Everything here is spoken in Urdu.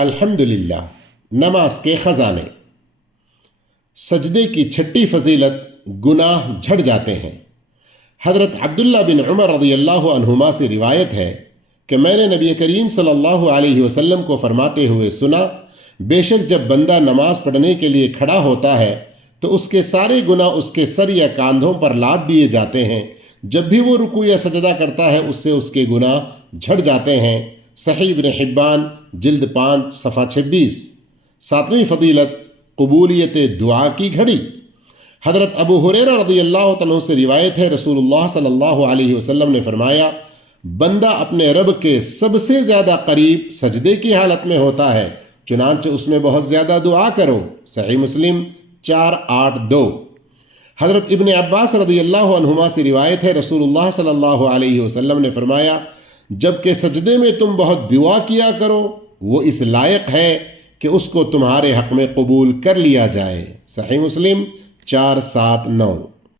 الحمدللہ، نماز کے خزانے۔ سجدے کی چھٹی فضیلت، گناہ جھڑ جاتے ہیں۔ حضرت عبداللہ بن عمر رضی اللہ عنہما سے روایت ہے کہ میں نے نبی کریم صلی اللہ علیہ وسلم کو فرماتے ہوئے سنا، بے شک جب بندہ نماز پڑھنے کے لیے کھڑا ہوتا ہے تو اس کے سارے گناہ اس کے سر یا کاندھوں پر لاد دیے جاتے ہیں۔ جب بھی وہ رکوع یا سجدہ کرتا ہے اس سے اس کے گناہ جھڑ جاتے ہیں۔ صحیح ابن حبان جلد 5 صفحہ 26۔ 7ویں فضیلت، قبولیت دعا کی گھڑی۔ حضرت ابو ہریرہ رضی اللہ عنہ سے روایت ہے، رسول اللہ صلی اللہ علیہ وسلم نے فرمایا، بندہ اپنے رب کے سب سے زیادہ قریب سجدے کی حالت میں ہوتا ہے، چنانچہ اس میں بہت زیادہ دعا کرو۔ صحیح مسلم 482۔ حضرت ابن عباس رضی اللہ عنہما سے روایت ہے، رسول اللہ صلی اللہ علیہ وسلم نے فرمایا، جبکہ سجدے میں تم بہت دعا کیا کرو، وہ اس لائق ہے کہ اس کو تمہارے حق میں قبول کر لیا جائے۔ صحیح مسلم 479۔